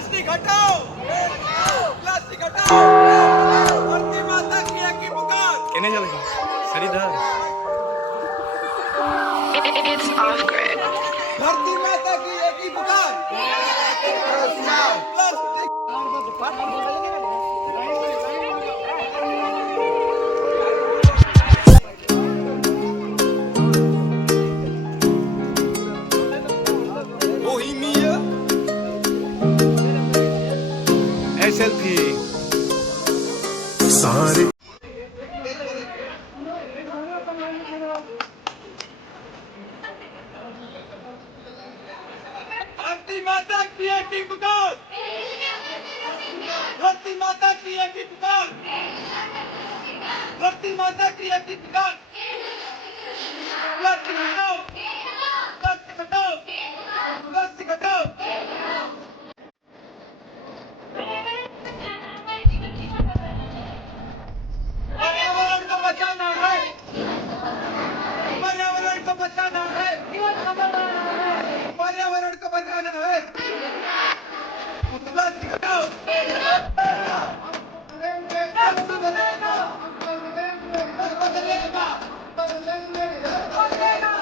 Plastic हटाओ, plastic हटाओ। धरती माता की एक ही पुकार। कहने चलेगा खरीदार It's off grid. धरती माता की एक ही पुकार। प्लास्टिक Bohemia, SLP सारे धरती माता की एक ही पुकार। धरती माता की एक ही पुकार। धरती माता की एक ही पुकार। प्लास्टिक हटाओ, प्लास्टिक हटाओ, प्लास्टिक हटाओ। पर्यावरण को बचाना है, पर्यावरण को बचाना है, पर्यावरण को बचाना है। प्लास्टिक हटाओ। बदलेगा, बदलेगा, बदलेगा, बदलेगा।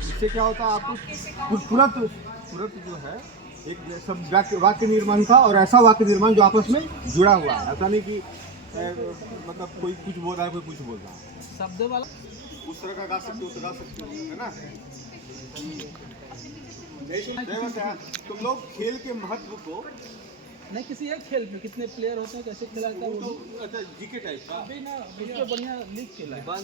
इससे क्या होता है आपको तुरंत जो है एक सब वाक्य निर्माण था और ऐसा वाक्य निर्माण जो आपस में जुड़ा हुआ है। ऐसा नहीं कि मतलब कोई कुछ बोल रहा है कोई कुछ बोल रहा है। शब्द वाला उस तरह का गा सकते हो तो गा सकते हो, है ना। तुम लोग खेल के महत्व को नहीं, किसी एक खेल में कितने प्लेयर होते हैं, कैसे खेला जाता है वो अच्छा जीके टाइप का अभी ना उसको बढ़िया लीग खेला।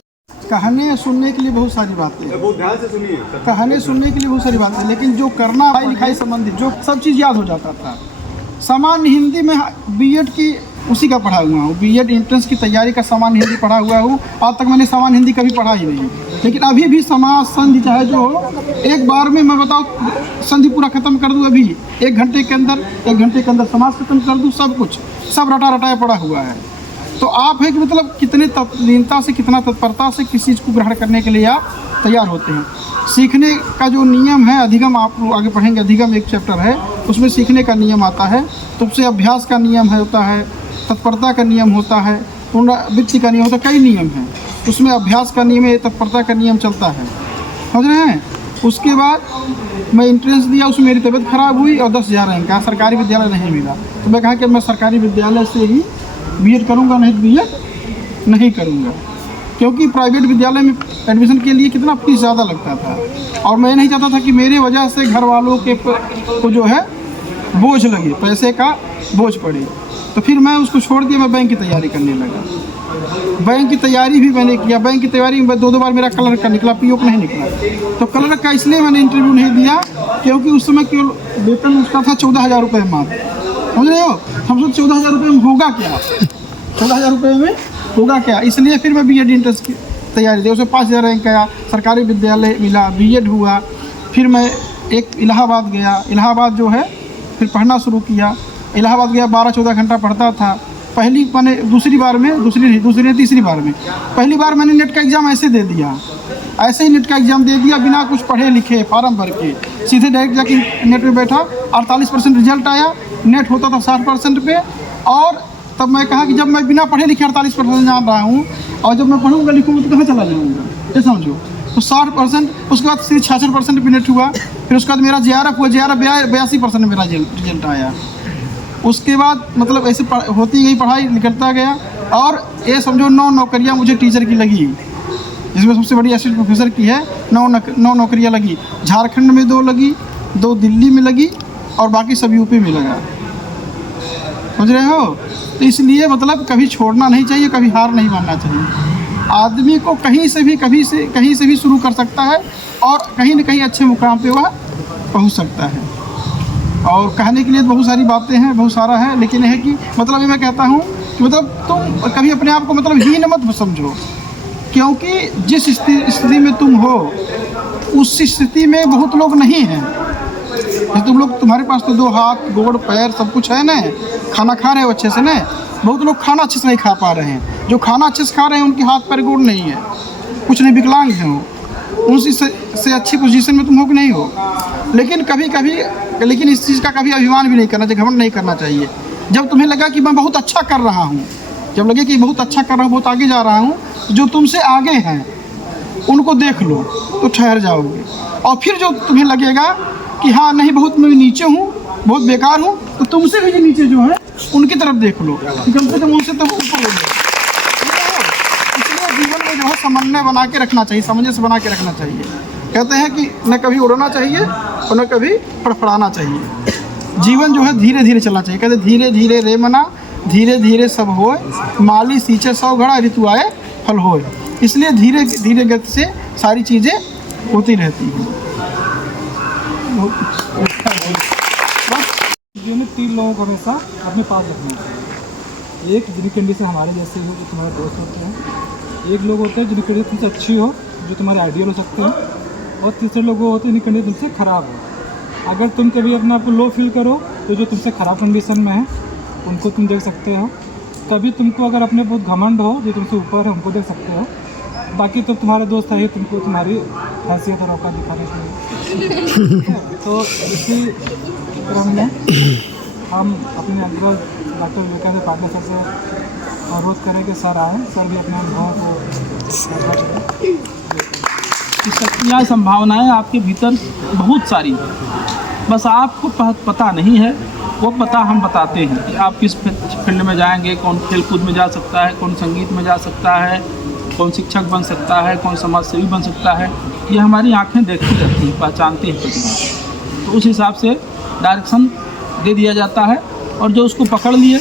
कहानियाँ सुनने के लिए बहुत सारी बातें हैं, बहुत ध्यान से सुनिए। कहानी सुनने के लिए बहुत सारी बातें हैं, लेकिन जो करना पढ़ाई लिखाई संबंधित जो सब चीज़ याद हो जाता था। सामान्य हिंदी में बीएड की उसी का पढ़ा हुआ हूँ, बीएड एंट्रेंस की तैयारी का सामान्य हिंदी पढ़ा हुआ हूँ। आज तक मैंने सामान्य हिंदी कभी पढ़ा ही नहीं, लेकिन अभी भी समाज संधि चाहे जो हो, एक बार में मैं बताऊँ संधि पूरा खत्म कर दूँ अभी 1 घंटे के अंदर समाज खत्म कर दूँ, सब कुछ सब रटा रटाया पड़ा हुआ है। तो आप है कि मतलब कितने तत्लीनता से कितना तत्परता से किसी चीज़ को ग्रहण करने के लिए आप तैयार होते हैं। सीखने का जो नियम है अधिगम, आप लोग आगे पढ़ेंगे, अधिगम एक चैप्टर है उसमें सीखने का नियम आता है। तो उससे अभ्यास का नियम है होता है, तत्परता का नियम होता है, पुनरावृत्ति का नियम होता है, कई नियम हैं उसमें। अभ्यास का नियम है, तत्परता का नियम चलता है, समझ रहे हैं। उसके बाद मैं एंट्रेंस दिया, उसमें मेरी तबीयत खराब हुई और 10,000 रैंक आया, सरकारी विद्यालय नहीं मिला। तो मैं कहा कि मैं सरकारी विद्यालय से ही बीएड करूँगा, नहीं तो बीएड नहीं करूँगा, क्योंकि प्राइवेट विद्यालय में एडमिशन के लिए कितना फीस ज़्यादा लगता था और मैं नहीं चाहता था कि मेरे वजह से घर वालों के को जो है बोझ लगे, पैसे का बोझ पड़े। तो फिर मैं उसको छोड़ दिया, मैं बैंक की तैयारी करने लगा। बैंक की तैयारी भी मैंने किया, बैंक की तैयारी में 2 बार मेरा कलर का निकला, पीओ का नहीं निकला। तो कलर का इसलिए मैंने इंटरव्यू नहीं दिया क्योंकि उस समय केवल वेतन उसका था 14,000 रुपये मात्र, समझ रहे हो। हम सोच 14,000 रुपये में होगा क्या, 14,000 रुपये में होगा क्या, इसलिए फिर मैं बीएड एंट्रेंस की तैयारी दी। उसमें 5,000 रैंक आया, सरकारी विद्यालय मिला, बीएड हुआ। फिर मैं एक इलाहाबाद गया, इलाहाबाद जो है फिर पढ़ना शुरू किया। इलाहाबाद गया, 12-14 घंटा पढ़ता था। पहली मैंने तीसरी बार में पहली बार मैंने नेट का एग्ज़ाम ऐसे दे दिया, ऐसे ही नेट का एग्ज़ाम दे दिया बिना कुछ पढ़े लिखे, फार्म भर के सीधे डायरेक्ट जाके नेट में बैठा। 48% रिजल्ट आया, नेट होता था 60% पे। और तब मैं कहा कि जब मैं बिना पढ़े लिखे 48% जान रहा हूँ और जब मैं पढ़ूंगा लिखूँगा तो कहाँ चला जाऊँगा, ये समझो। तो 60%, उसके बाद सिर्फ 66% पे नेट हुआ। फिर उसके बाद मेरा JRF हुआ, JRF 82% मेरा रिजल्ट आया। उसके बाद मतलब ऐसे होती गई पढ़ाई, निकलता गया। और ये समझो 9 नौकरियाँ मुझे टीचर की लगी, जिसमें सबसे बड़ी असिस्टेंट प्रोफेसर की है। 9 नौकरियाँ लगी, झारखंड में 2 लगी, 2 दिल्ली में लगी और बाकी सब यूपी में लगा, समझ रहे हो। तो इसलिए मतलब कभी छोड़ना नहीं चाहिए, कभी हार नहीं मानना चाहिए। आदमी को कहीं से भी शुरू कर सकता है और कहीं न कहीं अच्छे मुकाम पे वह पहुंच सकता है। और कहने के लिए बहुत सारी बातें हैं, बहुत सारा है, लेकिन यह है कि मतलब ये मैं कहता हूँ कि मतलब तुम कभी अपने आप को मतलब हीन मत समझो, क्योंकि जिस स्थिति में तुम हो उस स्थिति में बहुत लोग नहीं हैं। तुम लोग, तुम्हारे पास तो 2 हाथ गोड़ पैर सब कुछ है ना, खाना खा रहे हो अच्छे से ना। बहुत लोग खाना अच्छे से नहीं खा पा रहे हैं, जो खाना अच्छे से खा रहे हैं उनके हाथ पैर गोड़ नहीं है, कुछ नहीं, विकलांग हैं वो। उनसे से अच्छी पोजीशन में तुम हो कि नहीं हो। लेकिन इस चीज़ का कभी अभिमान भी नहीं करना चाहिए, घमंड नहीं करना चाहिए। जब तुम्हें लगा कि मैं बहुत अच्छा कर रहा हूँ, जब लगे कि बहुत अच्छा कर रहा हूँ, बहुत आगे जा रहा हूँ, जो तुमसे आगे हैं उनको देख लो तो ठहर जाओगे। और फिर जो तुम्हें लगेगा कि हाँ नहीं बहुत मैं नीचे हूँ, बहुत बेकार हूँ, तो तुमसे भी नीचे जो है उनकी तरफ देख लो, कम से कम उनसे तो ऊपर हो जाए। इसलिए जीवन में जो है समन्वय बना के रखना चाहिए, सामंजस्य बना के रखना चाहिए। कहते हैं कि न कभी उड़ना चाहिए और न कभी फड़फड़ाना चाहिए। जीवन जो है धीरे धीरे चलना चाहिए। कहते धीरे धीरे रे मना, धीरे धीरे सब होए, माली सींचे 100 घड़ा, ऋतु आए फल होए। इसलिए धीरे धीरे गति से सारी चीज़ें होती रहती हैं। जिन्हें 3 लोगों को हमेशा अपने पास रखना चाहिए। एक जिनकी कंडीशन हमारे जैसे हो, जो तुम्हारे दोस्त होते हैं। एक लोग होते हैं जिनकी कंडीशन तुमसे अच्छी हो, जो तुम्हारे आइडियल हो सकते हैं। और तीसरे लोग होते हैं जिनकी कंडीशन तुमसे ख़राब हो। अगर तुम कभी अपने आप को लो फील करो तो जो तुमसे ख़राब कंडीशन में है उनको तुम देख सकते हो। कभी तुमको अगर अपने बहुत घमंड हो, जो तुमसे ऊपर है, उनको देख सकते हो। बाकी तो तुम्हारे दोस्त है ही तुमको तुम्हारी हैसियत और औकात दिखाने के लिए। तो इसी क्रम में हम अपने अग्रज डॉक्टर विवेकानंद पाटिल सर से अनुरोध करें कि सर आए, सर भी अपने अनुभवों को कि शक्तियाँ संभावनाएं आपके भीतर बहुत सारी हैं, बस आपको पता नहीं है। वो पता हम बताते हैं कि आप किस फील्ड में जाएंगे, कौन खेल कूद में जा सकता है, कौन संगीत में जा सकता है, कौन शिक्षक बन सकता है, कौन समाज सेवी बन सकता है। ये हमारी आँखें देखती रहती हैं, पहचानती हैं प्रतिभा। तो उस हिसाब से डायरेक्शन दे दिया जाता है और जो उसको पकड़ लिए,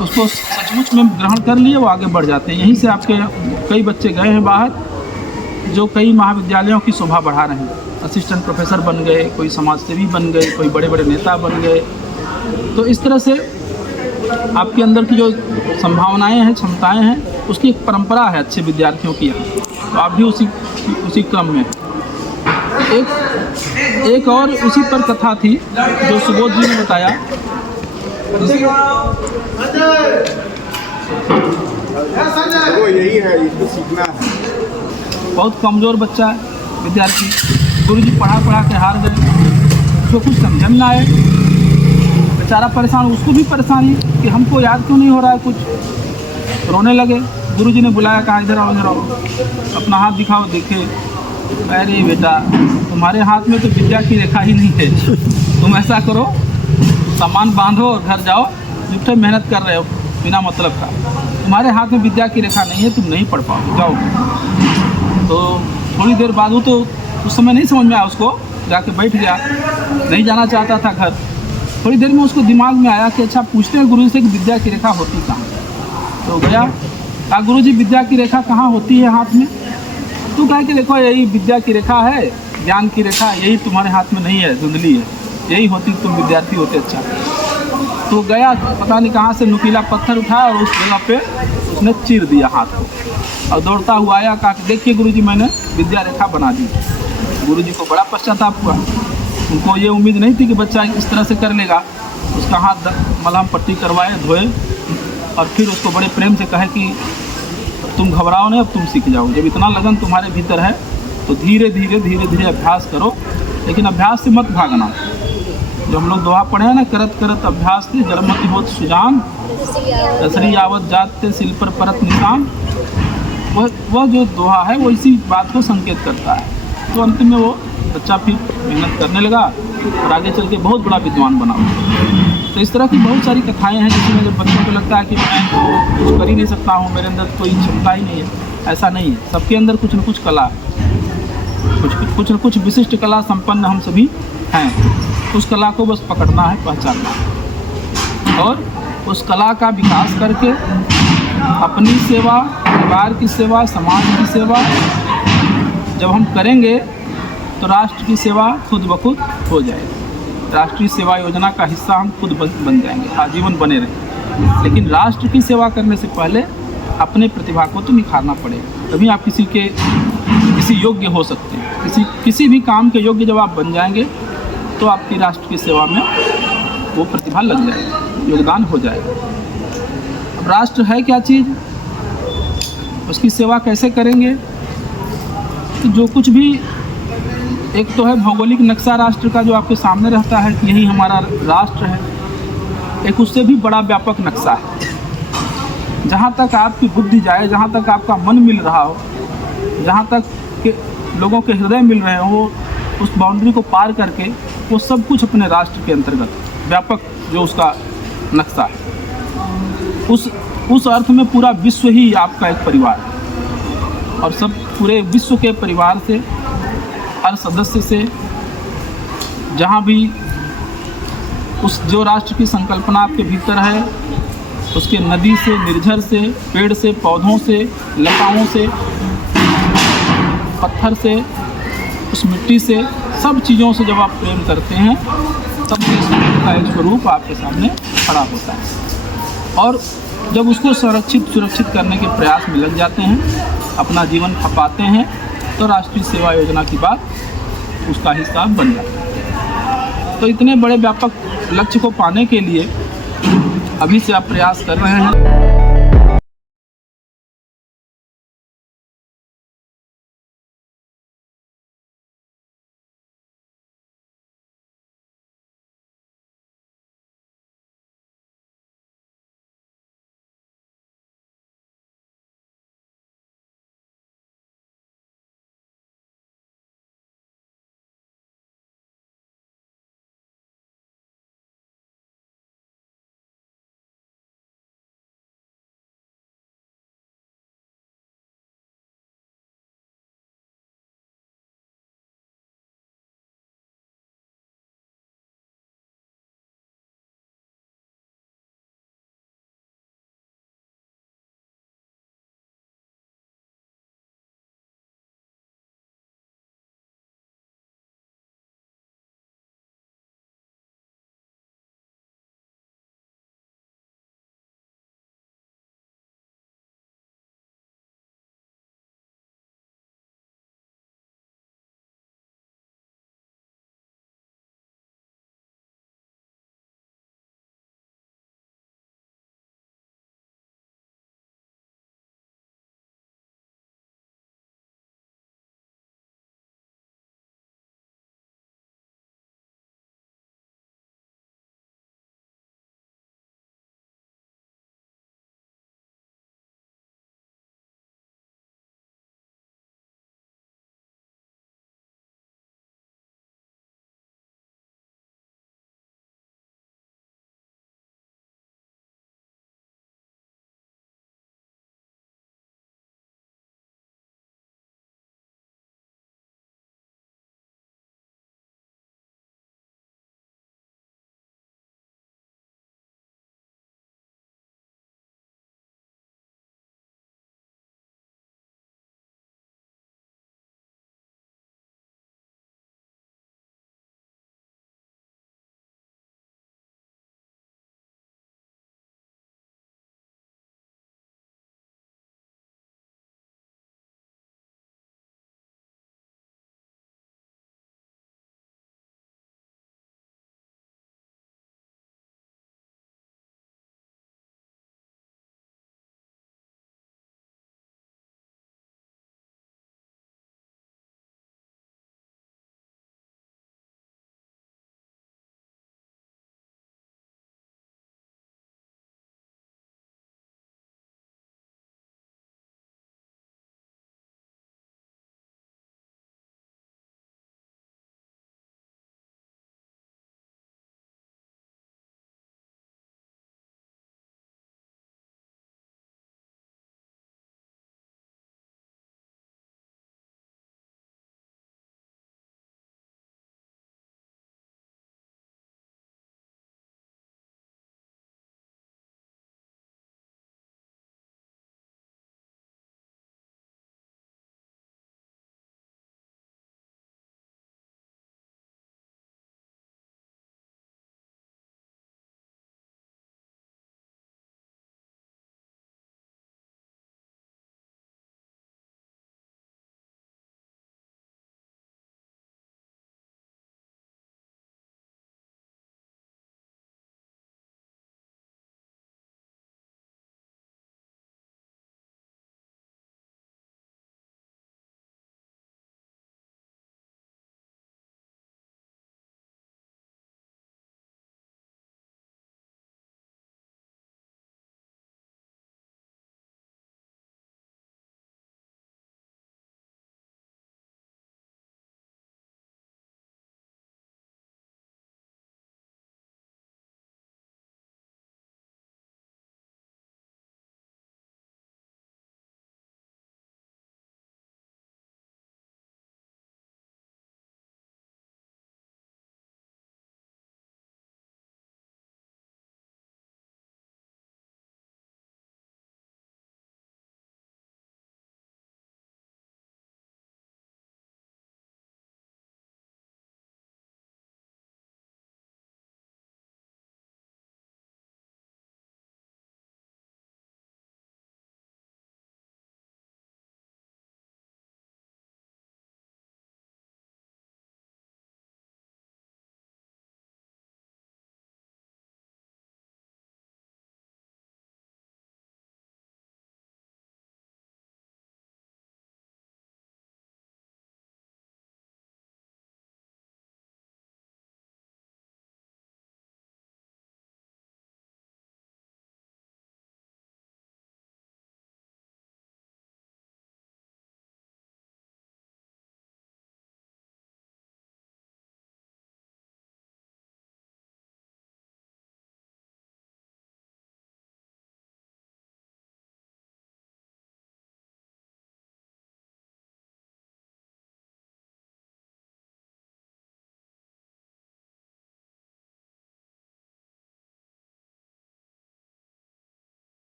उसको सचमुच में ग्रहण कर लिए, वो आगे बढ़ जाते हैं। यहीं से आपके कई बच्चे गए हैं बाहर, जो कई महाविद्यालयों की शोभा बढ़ा रहे हैं। असिस्टेंट प्रोफेसर बन गए, कोई समाज सेवी बन गए, कोई बड़े बड़े नेता बन गए। तो इस तरह से आपके अंदर की जो संभावनाएं हैं, क्षमताएं हैं, उसकी एक परंपरा है अच्छे विद्यार्थियों की यहाँ। तो आप भी उसी क्रम में। एक और उसी पर कथा थी जो सुबोध जी ने बताया। वो यही है, इसको सीखना है। बहुत कमज़ोर बच्चा है, विद्यार्थी। गुरुजी पढ़ा के हार गए, उसको कुछ समझ में ना आए, बेचारा परेशान, उसको भी परेशानी कि हमको याद क्यों नहीं हो रहा है कुछ। रोने लगे। गुरुजी ने बुलाया, कहा इधर आओ इधर आओ, अपना हाथ दिखाओ। देखे, अरे बेटा तुम्हारे हाथ में तो विद्या की रेखा ही नहीं है, तुम ऐसा करो सामान बांधो और घर जाओ, झूठे मेहनत कर रहे हो बिना मतलब का, तुम्हारे हाथ में विद्या की रेखा नहीं है, तुम नहीं पढ़ पाओ, जाओ। तो थोड़ी देर बाद वो तो उस समय नहीं समझ में आया, उसको जाके बैठ गया, नहीं जाना चाहता था घर। थोड़ी देर में उसको दिमाग में आया कि अच्छा पूछते हैं गुरु से कि विद्या की रेखा होती कहाँ। तो गया, कहा गुरुजी विद्या की रेखा कहाँ होती है हाथ में। तो कहा कि देखो यही विद्या की रेखा है, ज्ञान की रेखा यही तुम्हारे हाथ में नहीं है, धुंधली है, यही होती तुम विद्यार्थी होते। अच्छा, तो गया, पता नहीं कहाँ से नुकीला पत्थर उठाया और उस जगह पे उसने चीर दिया हाथ को और दौड़ता हुआ आया, कहा कि देखिए गुरुजी मैंने विद्या रेखा बना दी। गुरुजी को बड़ा पश्चाताप हुआ, उनको ये उम्मीद नहीं थी कि बच्चा इस तरह से कर लेगा। उसका हाथ मलहम पट्टी करवाए, धोए और फिर उसको बड़े प्रेम से कहे कि तुम घबराओ नहीं, अब तुम सीख जाओ। जब इतना लगन तुम्हारे भीतर है तो धीरे धीरे अभ्यास करो, लेकिन अभ्यास से मत भागना। जो हम लोग दोहा पढ़े हैं ना, करत करत अभ्यास थे जलमति होत सुजान, दसरी आवत जाते सिल पर परत निशान। वह जो दोहा है वो इसी बात को संकेत करता है। तो अंतिम में वो बच्चा फिर मेहनत करने लगा और आगे चल के बहुत बड़ा विद्वान बना। तो इस तरह की बहुत सारी कथाएं हैं जिसमें जब बच्चों को लगता है कि मैं तो कुछ कर ही नहीं सकता हूँ, मेरे अंदर कोई क्षमता ही नहीं है, ऐसा नहीं है। सबके अंदर कुछ न कुछ कला है, कुछ न कुछ विशिष्ट कला संपन्न हम सभी हैं। उस कला को बस पकड़ना है, पहचानना है और उस कला का विकास करके अपनी सेवा, परिवार की सेवा, समाज की सेवा जब हम करेंगे तो राष्ट्र की सेवा खुद ब खुद हो जाएगी। राष्ट्रीय सेवा योजना का हिस्सा हम खुद बन जाएंगे, आजीवन बने रहेंगे। लेकिन राष्ट्र की सेवा करने से पहले अपने प्रतिभा को तो निखारना पड़ेगा, तभी आप किसी योग्य हो सकते हैं। किसी भी काम के योग्य जब आप बन जाएंगे तो आपकी राष्ट्र की सेवा में वो प्रतिभा लग जाएगी, योगदान हो जाएगा। अब राष्ट्र है क्या चीज़, उसकी सेवा कैसे करेंगे। तो जो कुछ भी, एक तो है भौगोलिक नक्शा राष्ट्र का जो आपके सामने रहता है कि यही हमारा राष्ट्र है। एक उससे भी बड़ा व्यापक नक्शा है, जहाँ तक आपकी बुद्धि जाए, जहाँ तक आपका मन मिल रहा हो, जहाँ तक के लोगों के हृदय मिल रहे हो, उस बाउंड्री को पार करके वो सब कुछ अपने राष्ट्र के अंतर्गत व्यापक जो उसका नक्शा है, उस अर्थ में पूरा विश्व ही आपका एक परिवार है। और सब पूरे विश्व के परिवार से, हर सदस्य से, जहाँ भी उस जो राष्ट्र की संकल्पना आपके भीतर है, उसके नदी से, निर्झर से, पेड़ से, पौधों से, लताओं से, पत्थर से, उस मिट्टी से, सब चीज़ों से जब आप प्रेम करते हैं तब का एक स्वरूप आपके सामने खड़ा होता है। और जब उसको सुरक्षित करने के प्रयास में लग जाते हैं, अपना जीवन खपाते हैं, तो राष्ट्रीय सेवा योजना की बात उसका हिस्सा बन जाता है। तो इतने बड़े व्यापक लक्ष्य को पाने के लिए अभी से आप प्रयास कर रहे हैं।